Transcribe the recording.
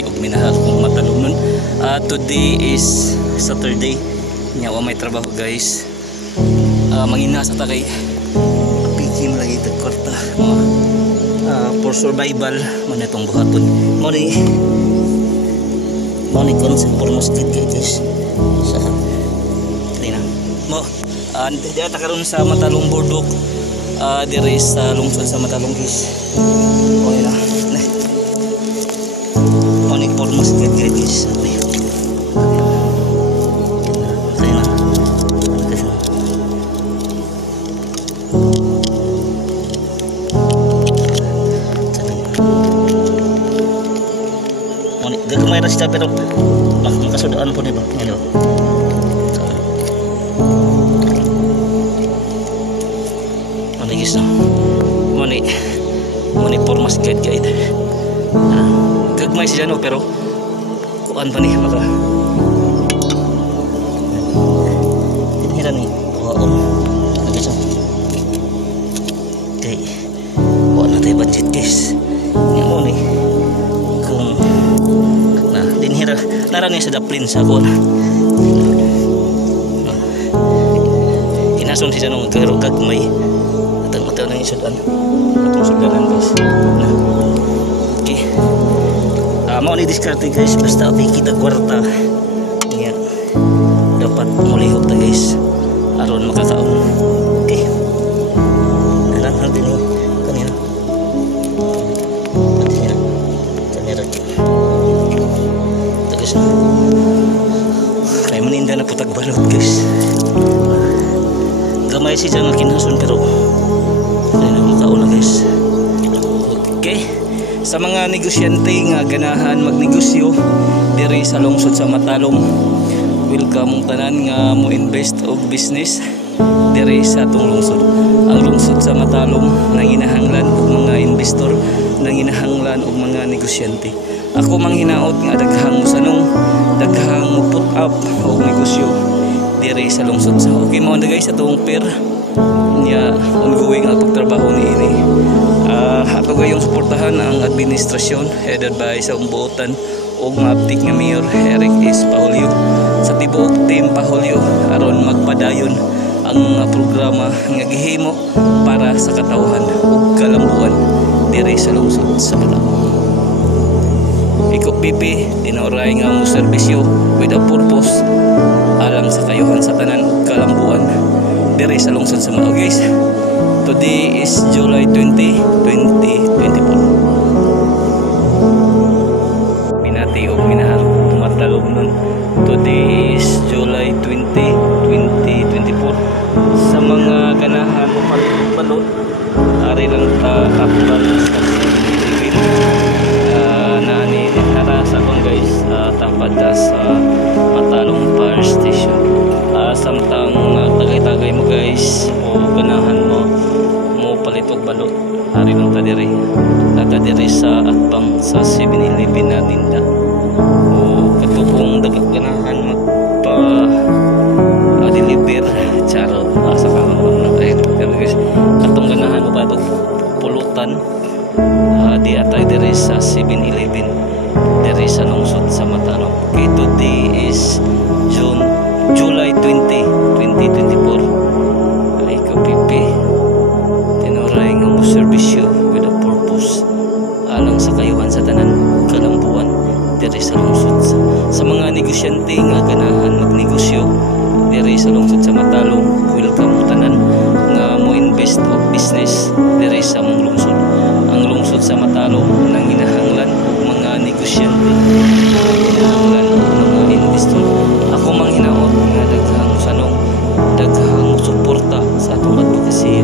binati ug minahal kong matalumnon. Today is Saturday. Nya wa may trabaho guys. Mangina sa tagay. Pikim lagi tag kwarta. For survival man itong buhaton. Mo ni kon sa pormos kit guys. Sa dina. Mo di ata karon sa Matalong Burdok. Dire sa lungsod sa Matalong guys. Okay na. Monik pormos kit guys. Gagmay ra siya pero makasudaan po di ba? Ngayon. Manigis no. Mani pormas guide. Gagmay siya no pero kuan pa ni maka. Hira ni waon. Nagisa. Okay. Wa na tay budget guys. Ni mo ni kung dinhira narani sa daplin sa kon inason siya nung gagmay atang mataw nang isudan atong sudanan guys okay mao ni diskarte guys basta kita kwarta niya dapat mulihok ta guys aron makakaon okay nanan din kanina kaya maninda na putag balot guys gamay siya nga kinason pero kaya na makauna guys. Okay sa mga negosyante nga ganahan magnegosyo diri sa lungsod sa Matalong, welcome tanan nga mo invest og business diri sa atong lungsod. Ang lungsod sa Matalong nanginahanglan og mga investor, nanginahanglan og mga negosyante. Ako mang hinaot nga daghang musanong, daghang mo put up og negosyo diri sa lungsod sa. Okay mo na guys atong pair niya ongoing ang pagtrabaho ni ini. Ato gayong suportahan ang administrasyon headed by sa umbuotan og maabtik nga Mayor Eric S. Paulio sa tibuok team Paulio aron magpadayon ang mga programa nga gihimo para sa katawhan ug kalambuan diri sa lungsod sa Matalong. Iko pipi tinuray nga mo serbisyo with a purpose alang sa kayuhan sa tanan ug kalambuan diri sa lungsod sa Matalong guys. Today is July 20, 2024. Binati og minahal matalumnon. Today is July 20, 2024. Sa mga ganahan o balot ari lang ta upload sa sa akong guys tapad sa Matalong Fire Station samtang tagay-tagay mo guys o ganahan mo palit og balot ari lang ta diri sa atbang sa 7-Eleven na tinda o katupong ganahan magpa deliver charot sa kamang guys atong ganahan mo pa pulutan di atay diri sa 7-Eleven diri sa lungsod sa Matalong. Okay, today is July 20, 2024. Ay ko pipi tinuray nga mo serbisyo with a purpose alang sa kayuhan sa tanan kalambuan diri sa lungsod sa mga negosyante nga ganahan magnegosyo diri sa lungsod sa Matalong, welcome tanan nga mo invest og business diri sa mong lungsod. Ang lungsod sa Matalong nanginahanglan og mga negosyante, nanginahanglan og mga investor. Ako mang hinaot nga daghang sanong, daghang suporta sa atong advokasya